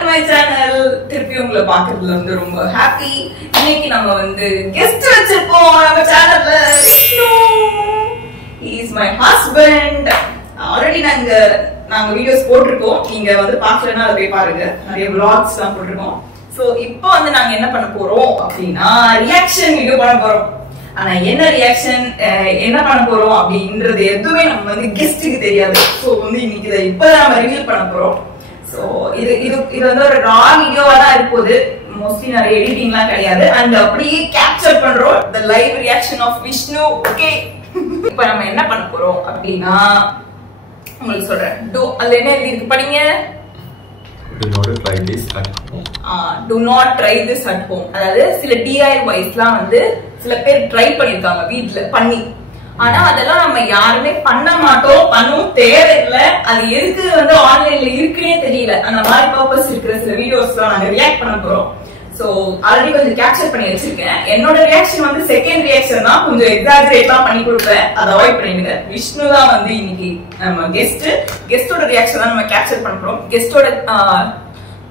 to my channel. திருப்பி உங்களை பார்க்கிறதுல வந்து ரொம்ப ஹாப்பி. இன்னைக்கு நம்ம வந்து கெஸ்ட் வச்சிருக்கோம் நம்ம சேனல்ல. Vishnu. He is my husband. Already நாங்க வீடியோஸ் போட்டுருக்கோம். நீங்க வந்து பார்க்கலன்னா அதை போய் பாருங்க. நிறைய vlogs எல்லாம் போட்டுருக்கோம். சோ இப்போ வந்து நாங்க என்ன பண்ண போறோம் அப்படின்னா ரியாக்ஷன் வீடியோ பண்ண போறோம். ஆனா என்ன ரியாக்ஷன் என்ன பண்ண போறோம் அப்படின்றது எதுவுமே நம்ம வந்து கெஸ்டுக்கு தெரியாது. சோ வந்து இன்னைக்கு இதை இப்பதான் நம்ம ரிவீல் பண்ண போறோம். சோ இது வந்து ஒரு ரா வீடியோவா தான் இருப்போது. மோஸ்ட்லி நிறைய எடிட்டிங்லாம் கிடையாது. அண்ட் அப்படியே கேப்சர் பண்றோம் the live reaction of Vishnu. Okay, இப்போ நம்ம என்ன பண்ண போறோம் அப்படின்னா உங்களுக்கு சொல்றேன். அதுல என்ன இருக்கு படிங்க. Do not try this at home. Do not try this at home. அதாவது சில DIYஸ்லாம் வந்து சில பேர் ட்ரை பண்ணிருக்காங்க வீட்ல பண்ணி. ஆனா அதெல்லாம் நம்ம யாருமே பண்ண மாட்டோம், பண்ணவும் தேவையில்லை. அது எதுக்கு வந்து ஆன்லைன்ல இருக்குன்னே தெரியல. அந்த மாதிரி பர்பஸ் இருக்கிற சில வீடியோஸ்லாம் நாங்க ரியாக்ட் பண்ண போறோம். சோ ஆல்ரெடி கொஞ்சம் கேப்சர் பண்ணி வச்சிருக்கேன். என்னோட ரியாக்ஷன் வந்து செகண்ட் ரியாக்ஷன் தான், கொஞ்சம் எக்ஸாஜரேட்லாம் பண்ணி கொடுப்பேன். அதை அவாய்ட் பண்ணிடுங்க. விஷ்ணு தான் வந்து இன்னைக்கு நம்ம கெஸ்டோட ரியாக்ஷன் தான் நம்ம கேப்சர் பண்ண போறோம். கெஸ்டோட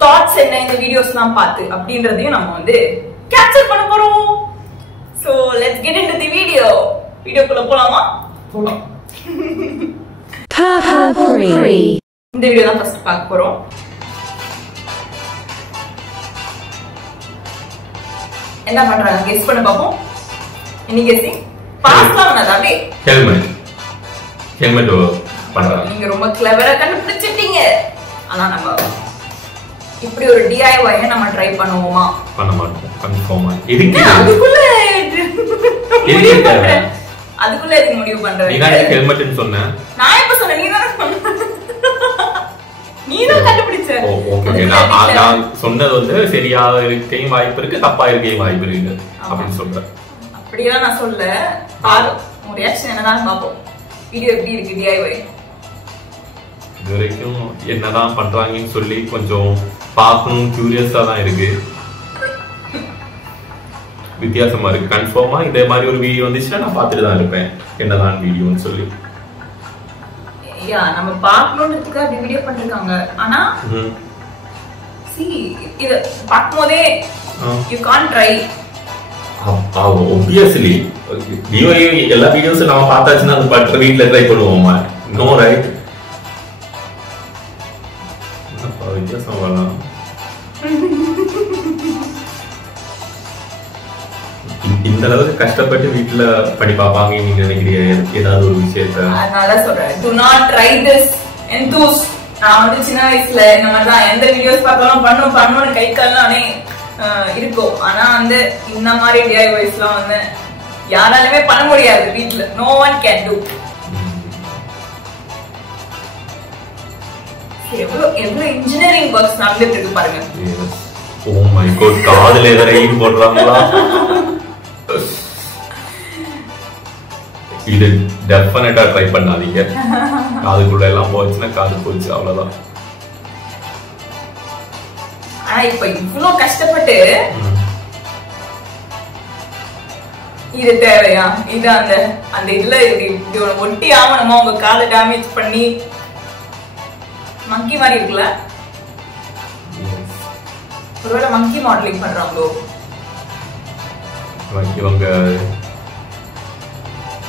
தாட்ஸ் என்ன இந்த வீடியோஸ்லாம் பார்த்து அப்படின்றதையும் நம்ம வந்து கேப்சர் பண்ண போறோம். So let's get into the video. வீடியோக்குள்ள போலாமா? போலாம். இந்த வீடியோ தான் ஃபர்ஸ்ட் பார்க்க போறோம். என்ன பண்றாங்க கெஸ் பண்ண பாப்போம். இன்னைக்கு கெஸ்ஸிங் பாஸ்லாம் பண்ணாத அப்படியே ஹெல்மெட் பண்றாங்க. நீங்க ரொம்ப கிளவரா கண்டுபிடிச்சிட்டீங்க. ஆனா நம்ம இப்படி ஒரு DIY நம்ம ட்ரை பண்ணுவோமா? பண்ண மாட்டோம் கன்ஃபார்மா. இதுக்கு அதுக்குள்ள எதுக்கு முடிவு பண்ற? நீ தான் ஹெல்மெட்னு சொன்ன. நான் எப்ப சொன்னேன்? நீ தான் கண்டுபிடிச்ச. ஓகே, நான் சொன்னது வந்து சரியா இருக்கையும் வாய்ப்பு இருக்கு, தப்பா இருக்கையும் வாய்ப்பு இருக்கு அப்படின்னு சொல்றேன். அப்படியெல்லாம் நான் சொல்ல. பாரு உங்க ரியாக்ஷன் என்னதான் பாப்போம். வீடியோ எப்படி இருக்கு DIY? இது வரைக்கும் என்னதான் பண்றாங்கன்னு சொல்லி கொஞ்சம் பார்க்கணும், கியூரியஸா தான் இருக்கு. வித்தியாசமா இருக்கு. கன்ஃபார்மா இதே மாதிரி ஒரு வீடியோ வந்துச்சுன்னா நான் பார்த்துட்டு தான் இருப்பேன் என்னதான் வீடியோன்னு சொல்லி. நம்ம பார்க்கணும்ன்றதுக்கு அப்படி வீடியோ பண்ணிருக்காங்க. ஆனா இது பார்க்கும்போதே you can't try. obviously எல்லா வீடியோஸும் நம்ம பார்த்தாச்சுன்னா அது பட்டு வீட்ல ட்ரை பண்ணுவோமா? No right. வித்தியாசம் வரலாம். இந்த அளவுக்கு கஷ்டப்பட்டு வீட்டுல பண்ணி பாப்பாங்க நீங்க நினைக்கிறீங்க ஏதாவது ஒரு விஷயத்த? அதனால சொல்றேன் do not try this enthuse. நான் வந்து சின்ன வயசுல இந்த மாதிரி தான் எந்த வீடியோஸ் பார்த்தாலும் பண்ணணும்னு கை கால்னாலே இருக்கும். ஆனா வந்து இந்த மாதிரி DIYஸ்லாம் வந்து யாராலுமே பண்ண முடியாது வீட்டுல. no one can do. எவ்வளவு இன்ஜினியரிங் ஒர்க்ஸ் நடந்துட்டு இருக்கு பாருங்க. ஓ மை காட், காதுல எதையும் போடுறாங்களா? இது டெஃபினட்டா ட்ரை பண்ணாதீங்க. காதுக்குள்ள எல்லாம் போச்சுன்னா காது போச்சு, அவ்வளவுதான். ஆனா இப்ப இவ்வளவு கஷ்டப்பட்டு இது தேவையா? இது அந்த இதுல இது ஒட்டி ஆகணுமா? உங்க காதை டேமேஜ் பண்ணி மங்கி மாதிரி இருக்குல்ல? ஒருவேளை மங்கி மாடலிங் பண்றாங்களோ? இவங்க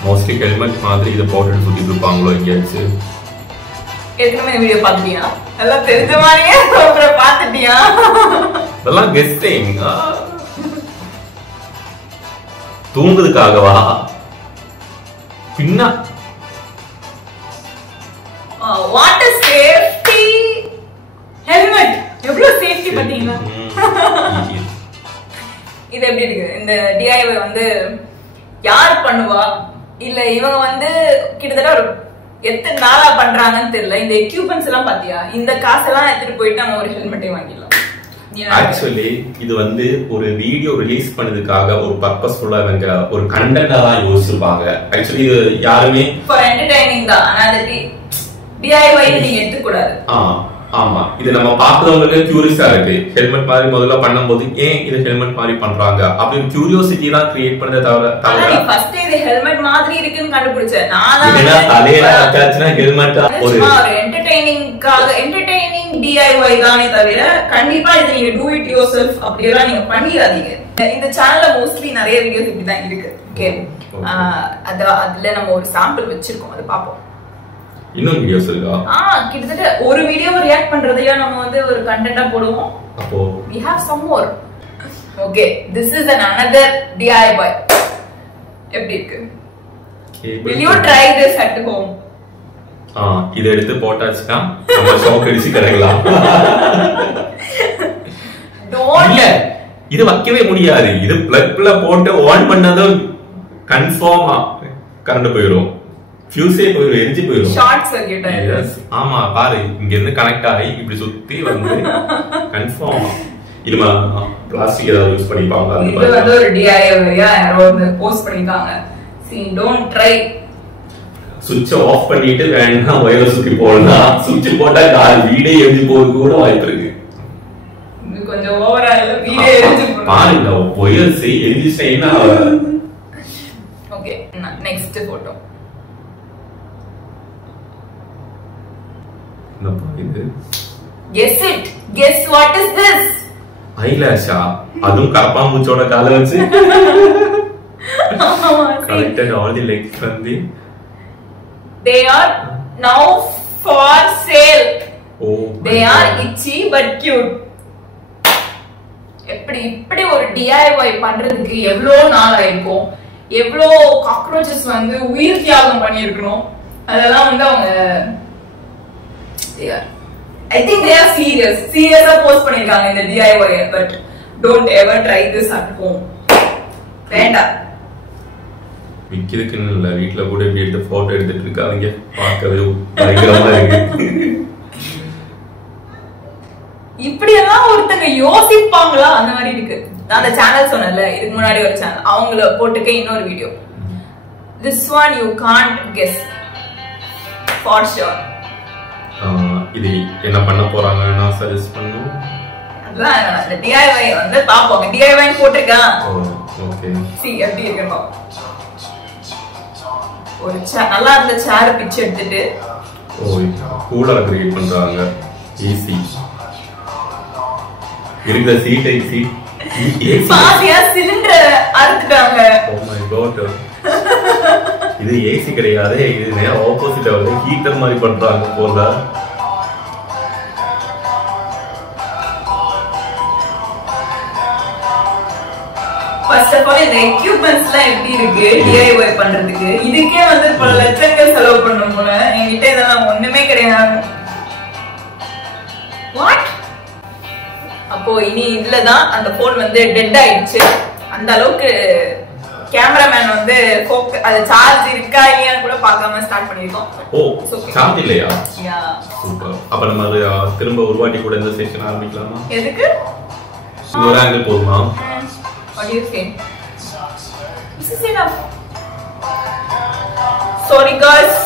மோஸ்ட்லி ஹெல்மெட் மாதிரி இதை போட்டுட்டு சுத்திட்டு இருப்பாங்களோ எங்கேயாச்சு. ஏற்கனவே வீடியோ பாத்துட்டியா? எல்லாம் தெரிஞ்ச மாதிரியே பாத்துட்டியா? இதெல்லாம் கெஸ்டிங். தூங்குறதுக்காகவா? பின்ன வாட் இஸ் சேஃப்டி ஹெல்மெட்? எவ்வளவு சேஃப்டி பாத்தீங்களா? இது எப்படி இருக்கு? இந்த DIY வந்து யார் பண்ணுவா? இல்ல இவங்க வந்து கிட்டத்தட்ட ஒரு எத்தனை நாளா பண்றாங்கன்னு தெரியல. இந்த எக்யூப்மெண்ட்ஸ் எல்லாம் பாத்தியா? இந்த காசெல்லாம் எடுத்துட்டு போயிட்டு நம்ம ஒரு ஹெல்மெட்டே வாங்கிடலாம். ஆக்சுவலி இது வந்து ஒரு வீடியோ ரிலீஸ் பண்ணதுக்காக ஒரு பர்பஸ்ஃபுல்லா இவங்க ஒரு கண்டென்ட்டா தான் யோசிச்சிருப்பாங்க. ஆக்சுவலி இது யாருமே ஃபார் என்டர்டெய்னிங் தான். ஆனா அது DIY நீங்க எடுத்துக்க கூடாது. ஆமா, இது நம்ம பாக்குறவங்களுக்கு கியூரியஸா இருக்கு. ஹெல்மெட் மாதிரி முதல்ல பண்ணும்போது ஏன் இது ஹெல்மெட் மாதிரி பண்றாங்க அப்படின்னு கியூரியாசிட்டி தான் கிரியேட் பண்ணதே தவிர ஃபர்ஸ்ட் இது ஹெல்மெட் மாதிரி இருக்குன்னு கண்டுபிடிச்சேன். நான் தலையில அட்டாச்னா ஹெல்மெட் ஒரு என்டர்டெய்னிங் DIY DIY தானே தவிர கண்டிப்பா இதை நீங்க டூ இட் யுவர் செல்ஃப் அப்படியெல்லாம் நீங்க பண்ணிடாதீங்க. இந்த சேனல்ல மோஸ்ட்லி நிறைய வீடியோஸ் இப்படிதான் இருக்கு. ஓகே, அதுல நம்ம ஒரு சாம்பிள் வச்சிருக்கோம், அதை பார்ப்போம். இன்னொரு வீடியோஸ் இருக்கா? கிட்டத்தட்ட ஒரு வீடியோ ரியாக்ட் பண்றதையோ நம்ம வந்து ஒரு கண்டென்ட்டா போடுவோம். அப்போ we have some more. Okay, this is another DIY. எப்படி இருக்கு? Will you try this at home? இத எடுத்து போட்டாச்சுனா நம்ம ஷாக் அடிச்சு கரெக்கலாம். இல்ல, இது வைக்கவே முடியாது. இது பிளக்ல போட்டு ஆன் பண்ணதும் கன்ஃபார்மா கரண்ட் போயிடும், ஃபியூஸே போயிடும், எரிஞ்சு போயிடும். ஷார்ட் சர்க்யூட் ஆயிடும். ஆமா, பாரு, இங்க இருந்து கனெக்ட் ஆகி இப்படி சுத்தி வந்து கன்ஃபார்மா. இதுமா பிளாஸ்டிக் ஏதாவது யூஸ் பண்ணிப்பாங்க. இது வந்து ஒரு DIY யாரோ வந்து போஸ்ட் பண்ணிருக்காங்க. See, don't try. சுவிட்ச் ஆஃப் பண்ணிட்டு வேணா வயர் சுத்தி போடலாம். சுவிட்ச் போட்டா கார் வீடே எரிஞ்சு போறது கூட வாய்ப்பு இருக்கு. இது கொஞ்சம் ஓவரா இல்ல, வீடே எரிஞ்சு போகுது. பாருங்க, வயர் சே எரிஞ்சிட்டேன்னா. Okay, next photo. என்னப்பா இது? Guess it. Guess what is this? ஐலாஷா? அதுவும் கரப்பாம்பூச்சோட கால வச்சு connected all the legs from the. They are now for sale. Oh, they are itchy but cute. இப்படி ஒரு DIY பண்றதுக்கு எவ்வளவு நாள் ஆயிருக்கும், எவ்வளவு காக்ரோச்சஸ் வந்து உயிர் தியாகம் பண்ணிருக்கணும். அதெல்லாம் வந்து அவங்க I think they are seriousா போஸ்ட் பண்ணிருக்காங்க இந்த DIY. but don't ever try this at home. வேண்டாம். விக்கிறதுக்குன்னு இல்ல, வீட்டுல கூட இப்படி எடுத்து போட்டோ எடுத்துட்டு இருக்காங்க, பார்க்கவே பயங்கரமா இருக்கு. இப்படி எல்லாம் ஒருத்தங்க யோசிப்பாங்களா அந்த மாதிரி இருக்கு. நான் அந்த சேனல் சொன்னேன்ல, இதுக்கு முன்னாடி ஒரு சேனல், அவங்கள போட்டுக்க இன்னொரு video. This one you can't guess for sure. இது என்ன பண்ண போறாங்கன்னு நான் சஜஸ்ட் பண்ணும். அதான் அந்த DIY வந்து பாப்போம். DIY போட்டுருக்கான். ஓகே, see எப்படி இருக்குன்னு. ஒரு நல்லா இருந்த சேர் பிச்சு எடுத்துட்டு கூலர் கிரியேட் பண்றாங்க. ஏசி இருக்கிற seat Bathiya cylinder அறுத்துட்டாங்க. Oh my God, இது ஏசி கிடையாது, இது நேரா ஆப்போசிட் ஆகுது, ஹீட்டர் மாதிரி பண்றாங்க போல. ஃபர்ஸ்ட் ஆஃப் ஆல் இந்த எக்யூப்மெண்ட்ஸ்லாம் எப்படி இருக்கு DIY பண்றதுக்கு. இதுக்கே வந்து பல லட்சங்கள் செலவு பண்ணணும் போல. என்கிட்ட இதெல்லாம் ஒண்ணுமே கிடையாது. வாட்? அப்போ இனி இதுலதான் அந்த போன் வந்து டெட் ஆயிடுச்சு. அந்த அளவுக்கு கேமராமேன் வந்து அது சார்ஜ் இருக்கா இல்லையான்னு கூட பார்க்காம ஸ்டார்ட் பண்ணிருக்கோம். ஓ, சார்ஜ் இல்லையா? யா, சூப்பர். அப்ப நம்ம திரும்ப ஒரு வாட்டி கூட இந்த செஷன் ஆரம்பிக்கலாமா? எதுக்கு? ஒரு ஆங்கிள் போதுமா? What do you say? This is enough. Sorry guys.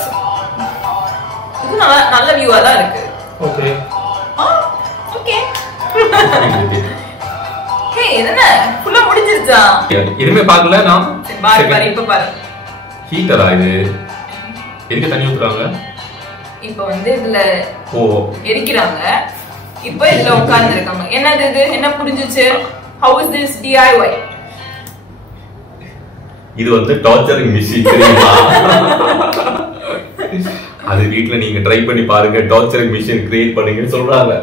இது நல்ல வியூவா தான் இருக்கு. ஓகே. ஓகே. ஹே, என்ன ஃபுல்லா முடிஞ்சிருச்சா? இனிமே பார்க்கல நான். பாரு இப்ப பாரு. ஹீட்டரா இது? எங்க தண்ணி ஊத்துறாங்க? இப்போ வந்து இதுல எரிக்கிறாங்க. இப்போ இதுல உட்கார்ந்து இருக்காங்க. என்னது இது? என்ன புரிஞ்சிச்சு? How is this DIY? இது வந்து டார்ச்சரிங் மிஷின் தெரியுமா? அது வீட்ல நீங்க ட்ரை பண்ணி பாருங்க, டார்ச்சரிங் மிஷின் கிரியேட் பண்ணுங்கன்னு சொல்றாங்க.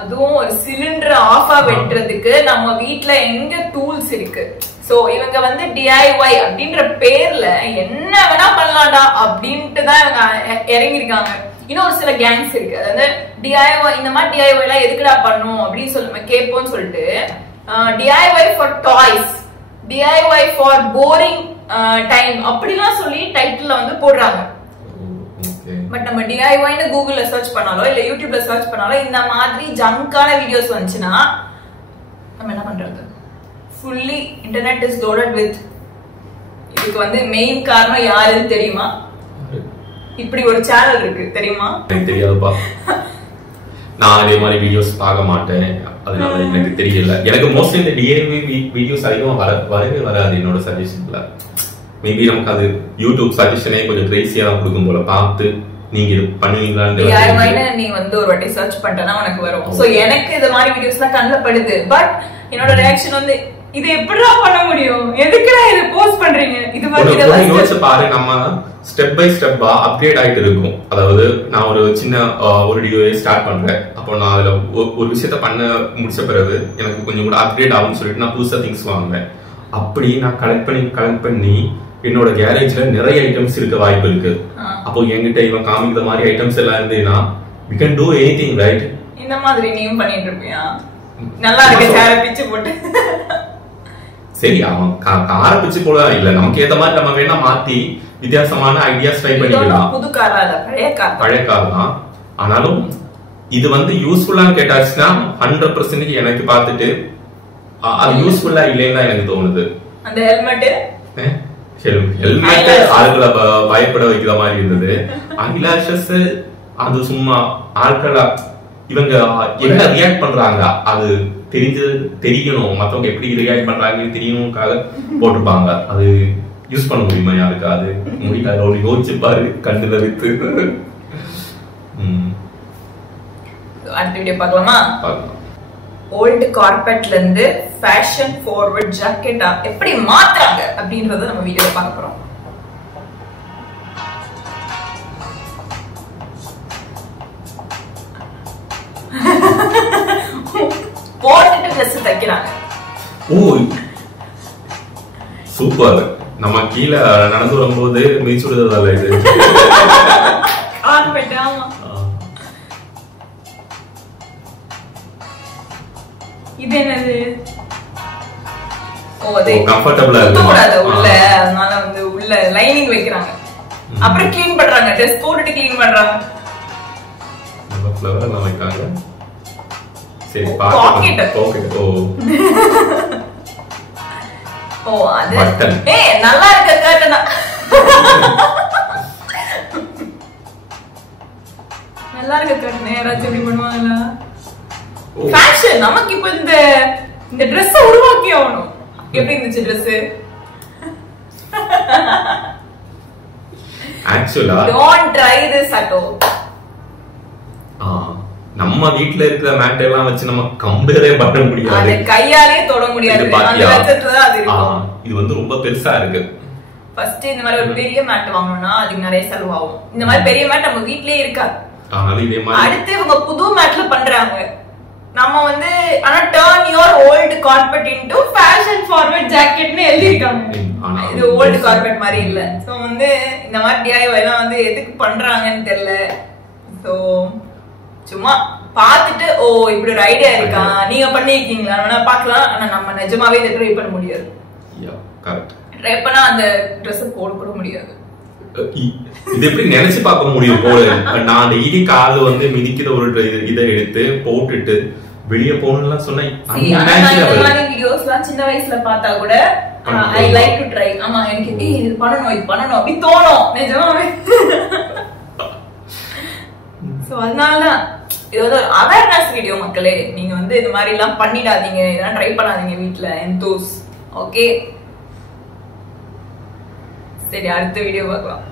அதுவும் ஒரு சிலிண்டர் ஆஃபா வெட்டுறதுக்கு நம்ம வீட்ல எங்க டூல்ஸ் இருக்கு. சோ இவங்க வந்து DIY அப்படின்ற பேர்ல என்ன வேணா பண்ணலாம்டா அப்படின்ட்டு தான் இவங்க இறங்கிருக்காங்க. இன்னும் ஒரு சில கேங்ஸ் இருக்கு. அதாவது DIY இந்த மாதிரி DIY எல்லாம் எதுக்குடா பண்ணும் அப்படின்னு சொல்லி கேட்போம்னு சொல்லிட்டு DIY for toys, DIY for boring time அப்படிலாம் சொல்லி டைட்டில்ல வந்து போடுறாங்க. பட் நம்ம DIY னு கூகுள்ல சர்ச் பண்ணாலோ இல்ல யூடியூப்ல சர்ச் பண்ணாலோ இந்த மாதிரி ஜங்கான வீடியோஸ் வந்துச்சுன்னா நம்ம என்ன பண்றது? Fully internet is loaded with. இதுக்கு வந்து மெயின் காரணம் யாருன்னு தெரியுமா? இப்படி ஒரு சேனல் இருக்கு தெரியுமா? எனக்கு தெரியாதுப்பா. நான் அதே மாதிரி வீடியோஸ் பார்க்க மாட்டேன், அதனால எனக்கு தெரியல. எனக்கு மோஸ்ட்லி இந்த DIY வீடியோஸ் அதிகமா வரவே வராது என்னோட சஜஷன்ல. மேபி நமக்கு அது யூடியூப் சஜஷனே கொஞ்சம் கிரேசியா தான் கொடுக்கும் போல, பார்த்து நீங்க இது பண்ணுவீங்களான்னு நீ வந்து ஒரு வாட்டி சர்ச் பண்ணிட்டனா உனக்கு வரும். சோ எனக்கு இந்த மாதிரி வீடியோஸ்லாம் கண்ணுல படுது. பட் என்னோட ரியாக்ஷன் வந்து இது எப்படிடா பண்ண முடியும், எதுக்குடா இது போஸ்ட் பண்றீங்க, இது வந்து யோசிச்சு பாரு. நம்ம ஸ்டெப் பை ஸ்டெப்பா அப்கிரேட் ஆயிட்டு இருக்கும். அதாவது நான் ஒரு சின்ன ஒரு வீடியோவை ஸ்டார்ட் பண்றேன். அப்போ நான் அதுல ஒரு விஷயத்த பண்ண முடிச்ச பிறகு எனக்கு கொஞ்சம் கூட அப்கிரேட் ஆகும்னு சொல்லிட்டு நான் புதுசா திங்ஸ் வாங்குவேன். அப்படி நான் கலெக்ட் பண்ணி என்னோட கேரேஜ்ல நிறைய ஐட்டம்ஸ் இருக்க வாய்ப்பு இருக்கு. அப்போ என்கிட்ட இவன் காமிக்கிற மாதிரி ஐட்டம்ஸ் எல்லாம் இருந்தேன்னா we can do anything, right? இந்த மாதிரி நீயும் பண்ணிட்டு இருப்பியா? நல்லா இருக்கு சேர பிச்சு போட்டு. சரி, அவன் கார பிச்சு போல இல்ல, நமக்கு ஏத்த மாதிரி நம்ம வேணா மாத்தி வித்தியாசமான ஐடியாஸ் ட்ரை பண்ணிக்கலாம். புது காரா இல்ல, பழைய கார் தான். ஆனாலும் இது வந்து யூஸ்ஃபுல்லான்னு கேட்டாச்சுன்னா 100% எனக்கு பார்த்துட்டு அது யூஸ்ஃபுல்லா இல்லைன்னு எனக்கு தோணுது. அந்த ஹெல்மெட் ஆட்களை பயப்பட வைக்கிற மாதிரி இருந்தது. ஐலாஷஸ் அது சும்மா ஆட்களை இவங்க என்ன ரியாக்ட் பண்றாங்க அது தெரியணும், மத்தவங்க எப்படி ரியாக்ட் பண்றாங்கன்னு தெரியணும்காக போட்டிருப்பாங்க. அது யூஸ் பண்ண முடியுமா யாருக்கு? அது முடியல. ஒரு யோசிச்சு பாரு, கண்டுல வித்து. அடுத்த வீடியோ பார்க்கலாமா? ஓல்ட் கார்பெட்ல இருந்து ஃபேஷன் ஃபார்வர்ட் ஜாக்கெட்டா எப்படி மாத்துறாங்க அப்படின்றத நம்ம வீடியோல பார்க்க போறோம். போட்டுட்டு ட்ரெஸ் தைக்கிறாங்க. ஓ சூப்பர். நம்ம கீழ நடந்து வரும்போது மீச்சுடுறதால இது கார்பெட். ஆமா, இது என்னது? ஓ அது கம்ஃபர்ட்டபிளா இருக்கு உள்ள, அதனால வந்து உள்ள லைனிங் வைக்கிறாங்க. அப்புறம் க்ளீன் பண்றாங்க, ட்ரெஸ் போட்டுட்டு க்ளீன் பண்றாங்க. நம்ம ஃப்ளவர் எல்லாம் வைக்காங்க. சரி, பாக்கெட். பாக்கெட். ஓ அது நல்லா இருக்கு கர்ட்டனா. நல்லா இருக்கு கர்ட்டனா. யாராச்சும் இப்படி பண்ணுவாங்களா? ஃபேஷன். நமக்கு இப்ப இந்த Dress உருவாக்கி ஆகணும். எப்படி இருந்துச்சு Dress? ஆக்சுவலா don't try this at all. நம்ம வீட்ல இருக்கிற மேட் எல்லாம் வச்சு நம்ம கம்பேரே பண்ண முடியாது. அது கையாலே தொட முடியாது. அந்த லட்சத்துல தான் அது இருக்கும். இது வந்து ரொம்ப பெருசா இருக்கு. ஃபர்ஸ்ட் இந்த மாதிரி ஒரு பெரிய மேட் வாங்கணும்னா அதுக்கு நிறைய செலவாகும். இந்த மாதிரி பெரிய மேட் நம்ம வீட்லயே இருக்காது. ஆனாலும் இதே மாதிரி அடுத்து இவங்க புது மேட்ல பண்றாங்க. நம்ம வந்து ஆனா turn your old carpet into fashion forward jacket னு எழுதி இருக்காங்க. இது old carpet மாதிரி இல்ல. சோ வந்து இந்த மாதிரி DIY எல்லாம் வந்து எதுக்கு பண்றாங்கன்னு தெரியல. சோ சும்மா பார்த்துட்டு ஓ இப்படி ஒரு ஐடியா இருக்கா, நீங்க பண்ணிருக்கீங்களா வேணா பார்க்கலாம். ஆனா நம்ம நிஜமாவே இதை ட்ரை பண்ண முடியாது. ட்ரை பண்ணா அந்த Dress போட கூட முடியாது. இது எப்படி நினைச்சு பார்க்க முடியும்? போல நான் டெய்லி காது வந்து மிதிக்கிற ஒரு இதை எடுத்து போட்டுட்டு வெளிய போகணும்லாம் சொன்னா வீடியோஸ்லாம் சின்ன வயசுல பார்த்தா கூட ஐ லைக் டு ட்ரை. ஆமா எனக்கு இது பண்ணணும் அப்படி தோணும் நிஜமாவே. சோ அதனாலதான் இது வந்து ஒரு அவேர்னஸ் வீடியோ. மக்களே, நீங்க வந்து இது மாதிரி எல்லாம் பண்ணிடாதீங்க, இதெல்லாம் ட்ரை பண்ணாதீங்க வீட்ல. எந்தோஸ் ஓகே. சரி, அடுத்த வீடியோ பார்க்கலாம்.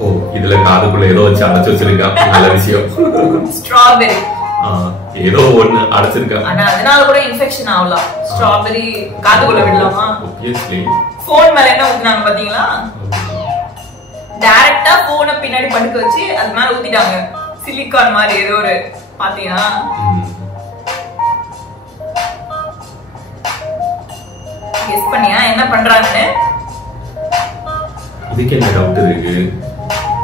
ஓ இதுல காதுக்குள்ள ஏதோ வச்சு அடைச்சு வச்சிருக்கான். நல்ல விஷயம். ஸ்ட்ராபெரி ஏதோ ஒண்ணு அடைச்சிருக்கான். ஆனா அதனால கூட இன்ஃபெக்ஷன் ஆகலாம். ஸ்ட்ராபெரி காதுக்குள்ள விடலாமா? obviously. போன் மேல என்ன ஊத்துனாங்க பாத்தீங்களா? டைரக்டா போனை பின்னாடி படுக்க வச்சு அது மேல ஊத்திட்டாங்க. சிலிகான் மாதிரி ஏதோ ஒரு பாத்தீங்களா? கெஸ் பண்ணியா என்ன பண்றாங்கன்னு? இதுக்கு என்ன டவுட் இருக்கு?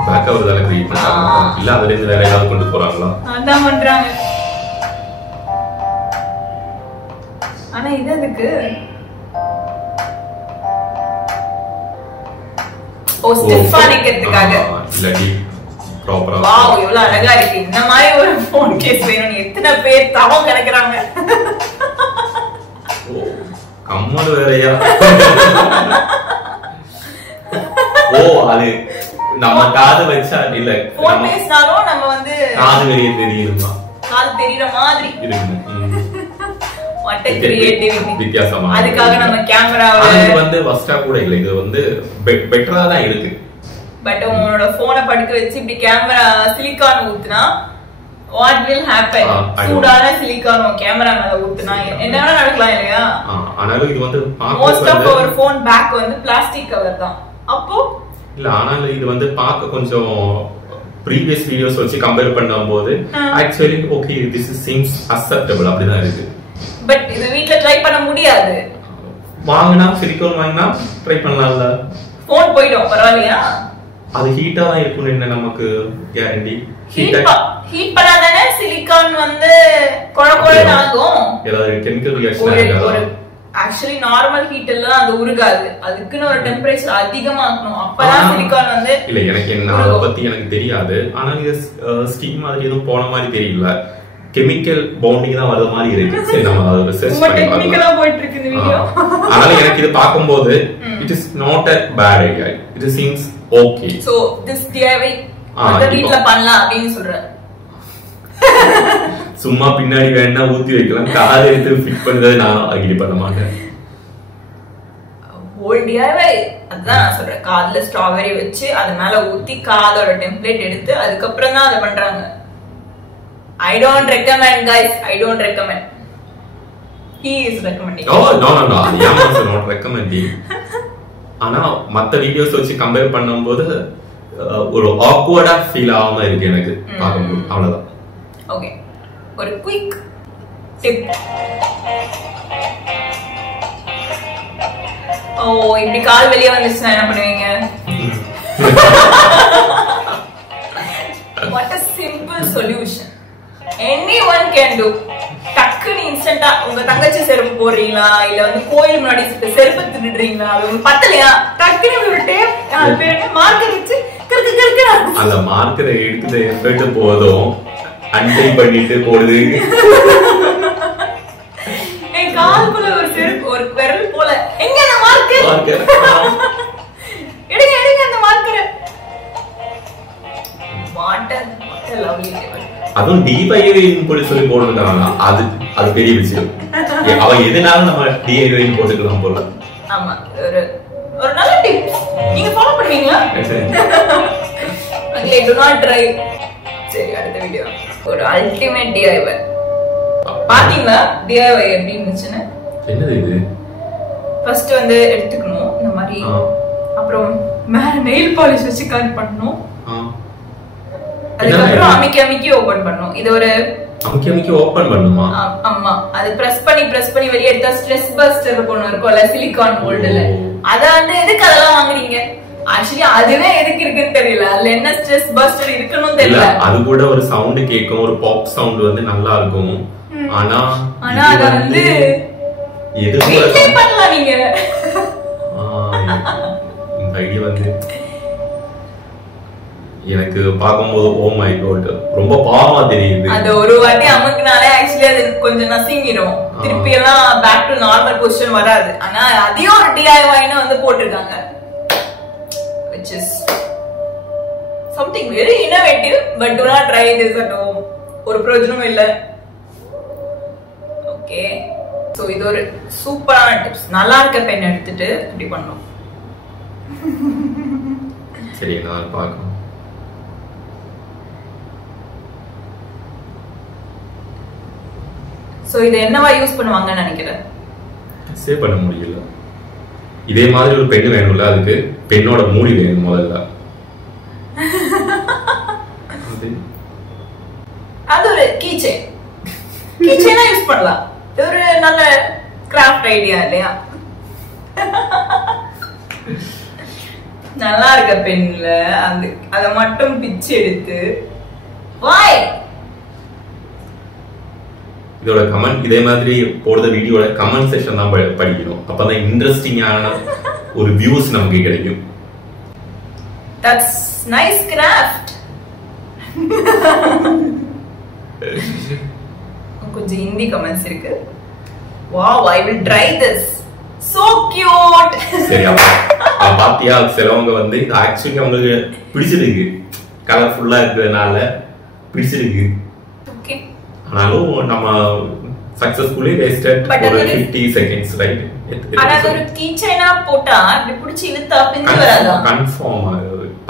பேக் கவர்தால கிரியேட் பண்ணாங்க. இல்ல அதுல இருந்து வேற ஏதாவது கொண்டு போறாங்களா? அதான் பண்றாங்க. ஆனா இது எதுக்கு? ஓ ஸ்டிஃபா நிக்கிறதுக்காக. இல்லடி ப்ராப்பரா. வாவ் எவ்வளவு அழகா இருக்கு. இந்த மாதிரி ஒரு ஃபோன் கேஸ் வேணும். எத்தனை பேர் தவம் கிடக்குறாங்க. ஓ கம்மல் வேறயா? ஓ அது நம்ம காது வச்சா இல்ல ஃபோன் பேசினாலும் நம்ம வந்து காது வெளிய தெரியுமா? காது தெரியற மாதிரி இருக்கு. What a creativity. வித்தியாசமா. அதுக்காக நம்ம கேமராவை அது வந்து வஸ்டா கூட இல்ல. இது வந்து பெட்டரா தான் இருக்கு. பட் உங்களோட போனை படுக்க வச்சு இப்படி கேமரா சிலிக்கான் ஊத்துனா what will happen? சூடான சிலிக்கான் கேமரா மேல ஊத்துனா என்ன நடக்கலாம் இல்லையா? ஆனாலும் இது வந்து most of our phone back வந்து பிளாஸ்டிக் கவர் தான். அப்போ இல்ல ஆனாலும் இது வந்து பார்க்க கொஞ்சம் previous videos வச்சு கம்பேர் பண்ணும்போது actually okay this seems acceptable அப்படிதான் இருக்கு. பட் இது வீட்ல ட்ரை பண்ண முடியாது. வாங்குனா சிலிக்கான் வாங்குனா ட்ரை பண்ணலாம்ல. போன் போய்டும் பரவாயில்லையா? அது ஹீட்டா தான் இருக்கும்னு என்ன நமக்கு கேரண்டி? ஹீட் பண்ணாதானே சிலிக்கான் வந்து கொழகொழன்னு ஆகும். ஏதாவது கெமிக்கல் ரியாக்ஷன் ஆகுதா? ஆக்சுவலி நார்மல் ஹீட்ல அது உருகாது. அதுக்குன்னு ஒரு டெம்பரேச்சர் அதிகமா ஆகணும். அப்பதான் சிலிக்கான் வந்து இல்ல எனக்கு என்ன அத பத்தி எனக்கு தெரியாது. ஆனா இது ஸ்டீம் மாதிரி எதுவும் போன மாதிரி தெரியல. கெமிக்கல் பவுண்டிங் தான் வர மாதிரி இருக்கு. சரி நம்ம அத ரிசர்ச் பண்ணி பார்க்கலாம். டெக்னிக்கலா போயிட்டு இருக்கு இந்த வீடியோ. ஆனா எனக்கு இது பாக்கும்போது it is not a bad idea. It seems okay. So this DIY அந்த வீட்ல பண்ணலாம் அப்படினு சொல்றேன். சும்மா பின்னாடி வேணா ஊத்தி வைக்கலாம். கார் எடுத்து ஃபிட் பண்ணதே நான் அக்ரி பண்ண மாட்டேன். ஓல் DIY அதான் நான் சொல்றேன். கார்ல ஸ்ட்ராபெரி வச்சு அது மேல ஊத்தி காரோட டெம்ப்ளேட் எடுத்து அதுக்கு அப்புறம் தான் அத பண்றாங்க. I don't recommend guys. I don't recommend. He is recommending. Oh no. I am also not recommending. ஆனா மத்த வீடியோஸ் வச்சு கம்பேர் பண்ணும்போது ஒரு ஆக்வர்டா ஃபீல் ஆகாம இருக்கு எனக்கு பாக்கும்போது. அவ்வளவுதான். ஓகே. ஒரு குயிக் டிப். இப்படி கால் வெளியே வந்துச்சுன்னா என்ன பண்ணுவீங்க? What a simple solution. Anyone can do. டக்குன்னு இன்ஸ்டன்ட்டா உங்க தங்கச்சி செருப்பு போடுறீங்களா இல்ல வந்து கோயில் முன்னாடி செருப்பு திருடுறீங்களா அது பத்தலையா டக்குன்னு ஒரு டேப் அது பேரு மார்க்கர் வச்சு கிறுக்கு கிறுக்கு அந்த மார்க்கரை எடுத்து எஃபர்ட் போதும் அன்டை பண்ணிட்டு போடுது. என் கால்குள்ள ஒரு செருப்பு ஒரு விரல் போல எங்க அந்த மார்க்கர் எடுங்க அந்த மார்க்கரை. Water lovely. அதுவும் DIY போட்டு சொல்லி போட்டுருக்காங்க. அது பெரிய விஷயம். அவன் எதுனாலும் நம்ம DIY போட்டுக்கலாம் போல. ஆமா ஒரு நல்ல டிப்ஸ். நீங்க ஃபாலோ பண்ணுவீங்களா? Okay do not try. சரி அடுத்த வீடியோ ஒரு அல்டிமேட் DIY. பாத்தீங்களா DIY எப்படி இருந்துச்சுன்னு? என்னது இது? ஃபர்ஸ்ட் வந்து எடுத்துக்கணும் இந்த மாதிரி. அப்புறம் மேல நெயில் பாலிஷ் வச்சு கட் பண்ணனும். அதுக்கப்புறம் அமுக்கி ஓபன் பண்ணனும். இது ஒரு அமுக்கி ஓபன் பண்ணுமா? ஆமா. அது பிரஸ் பண்ணி வெளிய எடுத்தா ஸ்ட்ரெஸ் பஸ்டர் இருக்கும்ல சிலிகான் மோல்ட்ல. அத வந்து எதுக்கு அதெல்லாம் வாங்குறீங்க? ஆக்சுவலி அதுவே எதுக்கு இருக்குன்னு தெரியல. அதுல என்ன ஸ்ட்ரெஸ் பஸ்டர் இருக்குன்னு தெரியல. அது கூட ஒரு சவுண்ட் கேக்கும். ஒரு பாப் சவுண்ட் வந்து நல்லா இருக்கும். ஆனா அத வந்து எதுக்கு பண்ணலாம் நீங்க? இந்த ஐடியா வந்து எனக்கு பாக்கும்போது ஓ மை காட் ரொம்ப பாவமா தெரியுது. அது ஒரு வாட்டி அமுக்குனாலே ஆக்சுவலி அது கொஞ்சம் நசிங்கிரும். திருப்பி எல்லாம் பேக் டு நார்மல் பொசிஷன் வராது. ஆனா அதையும் ஒரு DIY-னு வந்து போட்டுருக்காங்க. which is something very innovative but do not try this at home. ஒரு பிரயோஜனமும் இல்ல. ஓகே. சோ இது ஒரு சூப்பரான டிப்ஸ். நல்லா இருக்க பென் எடுத்துட்டு இப்படி பண்ணனும். சரி நான் பார்க்கலாம். சோ இத என்னவா யூஸ் பண்ணுவாங்கன்னு நினைக்கிறேன். சேவ் பண்ண முடியல. இதே மாதிரி ஒரு பென் வேணும்ல அதுக்கு பென்னோட மூடி வேணும் முதல்ல. அது ஒரு கீச்செயினா யூஸ் பண்ணலாம். இது ஒரு நல்ல கிராஃப்ட் ஐடியா இல்லையா? நல்லா இருக்க பென்ல அத மட்டும் பிச்சு எடுத்து வாய் இதோட கமெண்ட் இதே மாதிரி போடுற வீடியோட கமெண்ட் செக்ஷன் தான் படிக்கணும். அப்பதான் இன்ட்ரெஸ்டிங்கான ஒரு வியூஸ் நமக்கு கிடைக்கும். That's nice craft. கொஞ்சம் ஹிந்தி கமெண்ட்ஸ் இருக்கு. Wow, I will try this. So cute. சரி பாத்தியா சிலவங்க வந்து இது ஆக்சுவலி அவங்களுக்கு பிடிச்சிருக்கு. கலர்ஃபுல்லா இருக்கிறதுனால பிடிச்சிருக்கு. ஓகே. ஆனாலும் நம்ம சக்சஸ்ஃபுல்லி வேஸ்டட் ஒரு 50 செகண்ட்ஸ் ரைட். ஆனா ஒரு கீ செயினா போட்டா இப்படி பிடிச்சி இழுத்தா பிஞ்சு வராதா? கன்ஃபார்ம்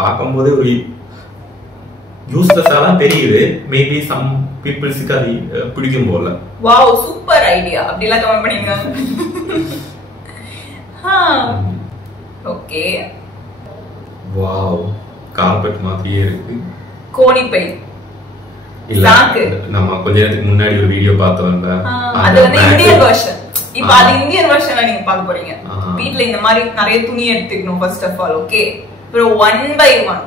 பார்க்கும்போது ஒரு யூஸ்லெஸ்ஸா தான் தெரியுது. மேபி சம் பீப்புள்ஸ்க்கு அது பிடிக்கும் போல. Wow, super idea. அப்படிலாம் கமெண்ட் பண்ணிருக்காங்க. ஓகே, வாவ், கார்பெட் மாதிரியே இருக்கு. கோணிப்பை இல்ல, நம்ம கொஞ்ச நேரத்துக்கு முன்னாடி ஒரு வீடியோ பார்த்தோம்ல, அது வந்து இந்தியன் வெர்ஷன். இப்போ அது இந்தியன் வெர்ஷன்ல நீங்க பார்க்க போறீங்க. வீட்ல இந்த மாதிரி நிறைய துணி எடுத்துக்கணும் ஃபர்ஸ்ட் ஆஃப் ஆல். ஓகே, அப்புறம் 1 by 1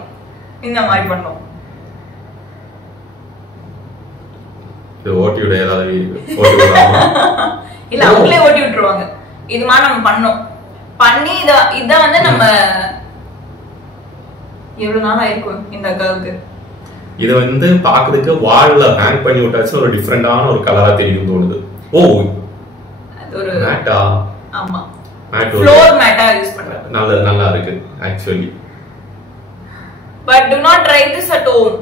இந்த மாதிரி பண்ணோம். இது ஓட்டியோட ஏதாவது ஓட்டி விடுறாங்க இல்ல, அவங்களே ஓட்டி விட்டுருவாங்க. இது மாதிரி நம்ம பண்ணோம். பண்ணி இத வந்து நம்ம எவ்வளவு நாள் ஆயிருக்கும் இந்த அக்காவுக்கு. இத வந்து பாக்குறதுக்கு வால்ல ஹேங் பண்ணி விட்டாச்சு ஒரு டிஃபரெண்டான ஒரு கலரா தெரியும் தோணுது. ஓ, அது ஒரு மேட்டா. ஆமா, மேட், ஃப்ளோர் மேட்டா யூஸ் பண்றேன். நல்லா இருக்கு actually. But do not try this at home.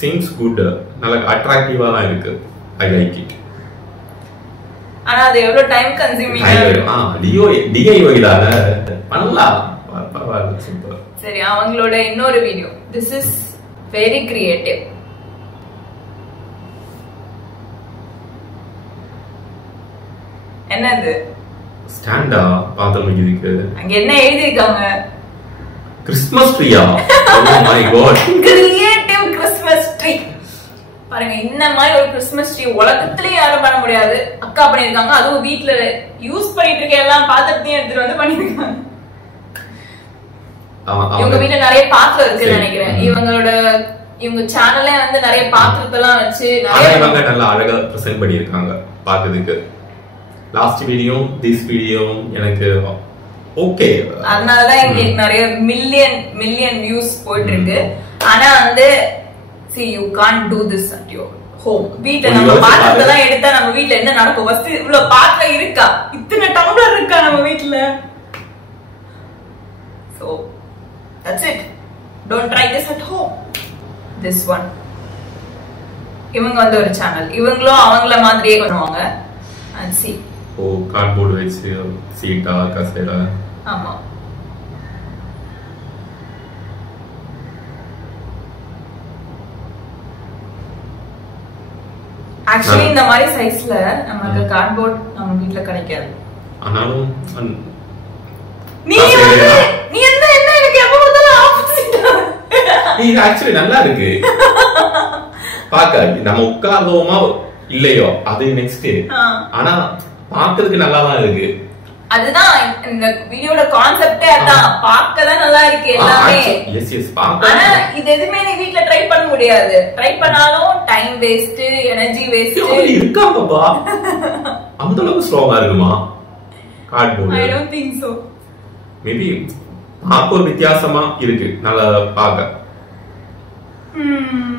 Seems good. நல்ல அட்ராக்டிவா தான் இருக்கு. I like it. ஆனா அது எவ்வளவு டைம் கன்சூமிங். DIY தான, பண்ணலாம். பரவாயில்லை, சூப்பர். சரி, அவங்களோட இன்னொரு video. This is very creative. என்னது ஸ்டாண்டா பாத்தோம் இதுக்கு. அங்க என்ன எழுதி இருக்காங்க? கிறிஸ்மஸ் ட்ரீயா? Oh my god. Creative Christmas tree. பாருங்க, இந்த மாதிரி ஒரு கிறிஸ்மஸ் ட்ரீ உலகத்திலே யாரும் பண்ண முடியாது. அக்கா பண்ணிருக்காங்க. அதுவும் வீட்ல யூஸ் பண்ணிட்டு இருக்க எல்லாம் பாத்திரத்தையும் எடுத்துட்டு வந்து பண்ணிருக்காங்க. இவங்க வீட்ல நிறைய பாத்திரம் இருக்குன்னு நினைக்கிறேன். இவங்க சேனல்ல வந்து நிறைய பாத்திரத்தெல்லாம் வச்சு இவங்க நல்லா அழகா பிரசன்ட் பண்ணிருக்காங்க பாக்குறதுக்கு. லாஸ்ட் வீடியோ திஸ் வீடியோ எனக்கு ஓகே. அதனாலதான் எங்களுக்கு நிறைய மில்லியன் வியூஸ் போயிட்டு இருக்கு. ஆனா வந்து see you can't do this at your home. வீட்ல நம்ம பாத்திரத்தெல்லாம் எடுத்தா நம்ம வீட்ல என்ன நடக்கும்? ஃபர்ஸ்ட் இவ்வளவு பாத்திரம் இருக்கா? இத்தனை டம்ளர் இருக்கா நம்ம வீட்ல? So that's it. Don't try this at home. This one. இவங்க வந்து ஒரு சேனல். இவங்களும் அவங்கள மாதிரியே பண்ணுவாங்க. and see. ஓ, கார்ட்போர்ட் வச்சு சீட்டா கசேரா. ஆமா, ஆக்சுவலி இந்த மாதிரி சைஸ்ல நமக்கு கார்ட்போர்ட் நம்ம வீட்ல கிடைக்காது. ஆனாலும் நீ என்ன எனக்கு எப்ப பார்த்தாலும் ஆப்போசிட்டா. இது ஆக்சுவலி நல்லா இருக்கு பாக்க. நம்ம உட்கார்ந்தோமா இல்லையோ அது நெக்ஸ்ட். ஆனா பாக்குறதுக்கு நல்லா தான் இருக்கு. அதுதான் இந்த வீடியோட கான்செப்டே. அதான் பார்க்கதான் நல்லா இருக்கு எல்லாமே. எஸ் எஸ், பாக்க. ஆனா இது எதுமே நீ வீட்ல ட்ரை பண்ண முடியாது. ட்ரை பண்ணாலும் டைம் வேஸ்ட், எனர்ஜி வேஸ்ட். இருக்காங்கப்பா, அந்த அளவுக்கு ஸ்ட்ராங்கா இருக்குமா cardboard? I don't think so. Maybe பாக்க ஒரு வித்தியாசமா இருக்கு நல்லா பாக்க.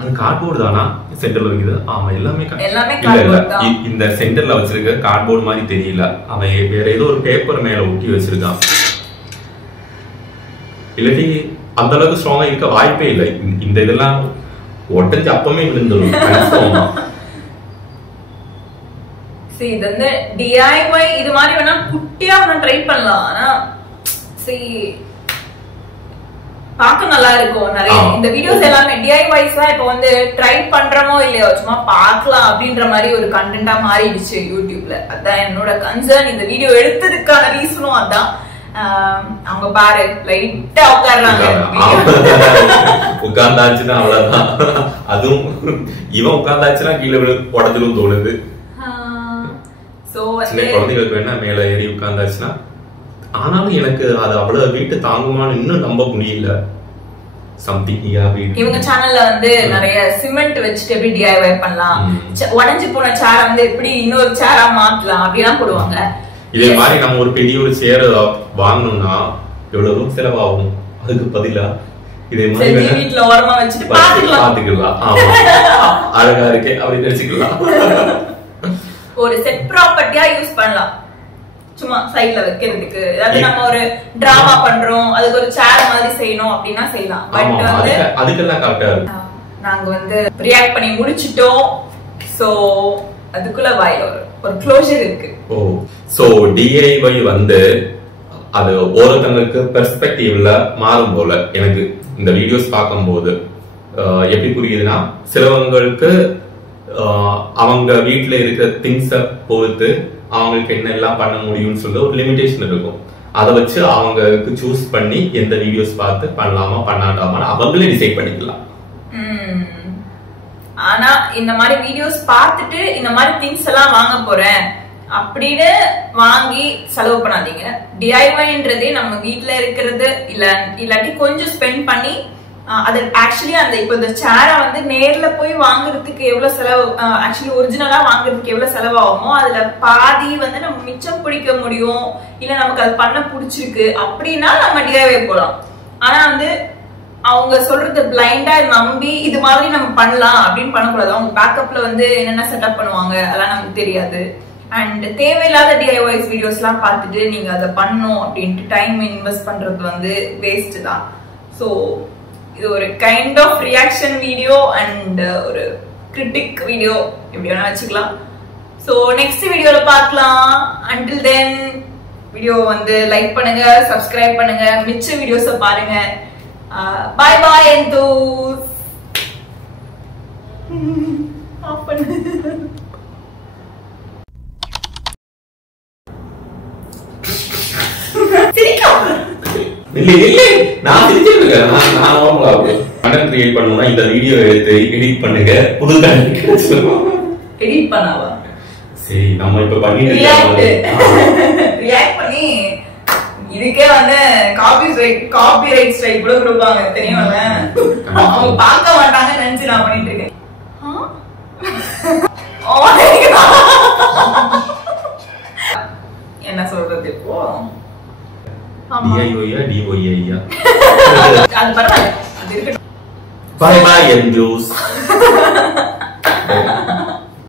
அது கார்ட்போர்ட் தானா சென்டர்ல இருக்குது? ஆமா, எல்லாமே கார்ட்போர்ட் தான். இந்த சென்டர்ல வச்சிருக்க கார்ட்போர்ட் மாதிரி தெரியல. அவன் வேற ஏதோ ஒரு பேப்பர் மேல ஒட்டி வச்சிருக்கான். இல்லாட்டி அந்த அளவுக்கு ஸ்ட்ராங்கா இருக்க வாய்ப்பே இல்லை. இந்த இதெல்லாம் ஒட்டஞ்சு அப்பமே விழுந்துடும். சரி, இது வந்து DIY இது மாதிரி வேணா குட்டியா வேணா ட்ரை பண்ணலாம். ஆனா சரி, பார்க்க நல்லா இருக்கும். நிறைய இந்த வீடியோஸ் எல்லாமே DIYs தான் இப்போ வந்து ட்ரை பண்றமோ இல்லையோ சும்மா பார்க்கலாம் அப்படின்ற மாதிரி ஒரு கண்டென்ட்டா மாறிடுச்சு யூடியூப்ல. அதான் என்னோட கன்சர்ன். இந்த வீடியோ எடுத்ததுக்கான ரீசனும் அதான். அவங்க பாரு லைட்டா உட்கார்றாங்க. உட்கார்ந்தாச்சுன்னா அவ்வளவுதான். அதுவும் இவன் உட்கார்ந்தாச்சுன்னா கீழே உடஞ்சிடும் தோணுது. குழந்தைகளுக்கு வேணா மேல ஏறி உட்கார்ந்தாச்சுன்னா. ஆனாலும் எனக்கு அது அவ்வளவு வீட்டு தாங்குமான்னு இன்னும் நம்ப முடியல. இவங்க சேனல்ல வந்து நிறைய சிமெண்ட் வச்சுட்டு எப்படி DIY பண்ணலாம், உடைஞ்சு போன சேரை வந்து எப்படி இன்னொரு சேரா மாத்தலாம் அப்படிலாம் போடுவாங்க. இதே மாதிரி நம்ம ஒரு பெரிய ஒரு சேர் வாங்கணும்னா எவ்வளவு ரூபா செலவாகும்? அதுக்கு பதிலா இதே மாதிரி வீட்டுல ஓரமா வச்சுட்டு பாத்துக்கலாம். அழகா இருக்கே அப்படி நினைச்சுக்கலாம். ஒரு செட் ப்ராப்பர்ட்டியா யூஸ் பண்ணலாம். சும்மா சைடுல வைக்கிறதுக்கு, அதாவது நம்ம ஒரு டிராமா பண்றோம் அதுக்கு ஒரு சேர் மாதிரி செய்யணும் அப்படின்னா செய்யலாம். பட் வந்து அதுக்கெல்லாம் கரெக்டா இருக்கு. நாங்க வந்து ரியாக்ட் பண்ணி முடிச்சிட்டோம். சோ அதுக்குள்ள வாயில ஒரு க்ளோஷர் இருக்கு. ஓ, சோ DIY வந்து அது ஒருத்தங்களுக்கு பெர்ஸ்பெக்டிவ்ல மாறும் போல எனக்கு இந்த வீடியோஸ் பார்க்கும்போது எப்படி புரியுதுன்னா, சிலவங்களுக்கு அவங்க வீட்டுல இருக்கிற திங்ஸ பொறுத்து அவங்களுக்கு என்னெல்லாம் பண்ண முடியும்னு சொல்லி ஒரு லிமிடேஷன் இருக்கும். அதை வச்சு அவங்களுக்கு சூஸ் பண்ணி எந்த வீடியோஸ் பார்த்து பண்ணலாமா பண்ணாண்டாமா அவங்களே டிசைட் பண்ணிக்கலாம். ஆனா இந்த மாதிரி வீடியோஸ் பார்த்துட்டு இந்த மாதிரி திங்ஸ் எல்லாம் வாங்க போறேன் அப்படின்னு வாங்கி செலவு பண்ணாதீங்க. டிஐஒய்ன்றதே நம்ம வீட்டுல இருக்கிறது இல்லாட்டி கொஞ்சம் ஸ்பெண்ட் பண்ணி அது ஆக்சுவலி அந்த இப்போ இந்த சேரை வந்து நேர்ல போய் வாங்குறதுக்கு எவ்வளவு செலவு, ஆக்சுவலி ஒரிஜினலா வாங்குறதுக்கு எவ்வளவு செலவாகுமோ அதுல பாதி வந்து நம்ம மிச்சம் பிடிக்க முடியும். இல்ல நமக்கு அது பண்ண பிடிச்சிருக்கு அப்படின்னா நம்ம டிஐஒய் போலாம். ஆனா வந்து அவங்க சொல்றது பிளைண்டா நம்பி இது மாதிரி நம்ம பண்ணலாம் அப்படின்னு பண்ணக்கூடாது. அவங்க பேக்கப்ல வந்து என்னென்ன செட்டப் பண்ணுவாங்க அதெல்லாம் நமக்கு தெரியாது. அண்ட் தேவையில்லாத டிஐஒய்ஸ் வீடியோஸ் எல்லாம் பார்த்துட்டு நீங்க அதை பண்ணும் அப்படின்ட்டு டைம் இன்வெஸ்ட் பண்றது வந்து வேஸ்ட் தான். ஸோ இது ஒரு kind of reaction video and ஒரு கிரிட்டிக் வீடியோ எப்படி வேணா வச்சுக்கலாம். ஸோ நெக்ஸ்ட் வீடியோல பார்க்கலாம். அண்டில் தென் வீடியோ வந்து லைக் பண்ணுங்க, சப்ஸ்கிரைப் பண்ணுங்க, மிச்ச வீடியோஸை பாருங்க. பாய் பாய் எந்தூஸ். ஆஃப் பண்ணு. நான் தெரிஞ்சிருக்கேன். கண்டென்ட் கிரியேட் பண்ணனும்னா இந்த வீடியோ எடுத்து எடிட் பண்ணுங்க, புது கண்டென்ட் எடிட் பண்ணாவா? சரி நம்ம இப்ப பண்ணிட்டு ரியாக்ட் பண்ணி இதுக்கே வந்து காப்பிரைட் ஸ்ட்ரைக் கூட கொடுப்பாங்க தெரியும்ல. அவங்க பார்க்க மாட்டாங்க நினைச்சு நான் பண்ணிட்டு இருக்கேன். என்ன சொல்றது இப்போ? DIY DOI அது பரவாயில்ல, அது இருக்கட்டும். Bye bye, Endus.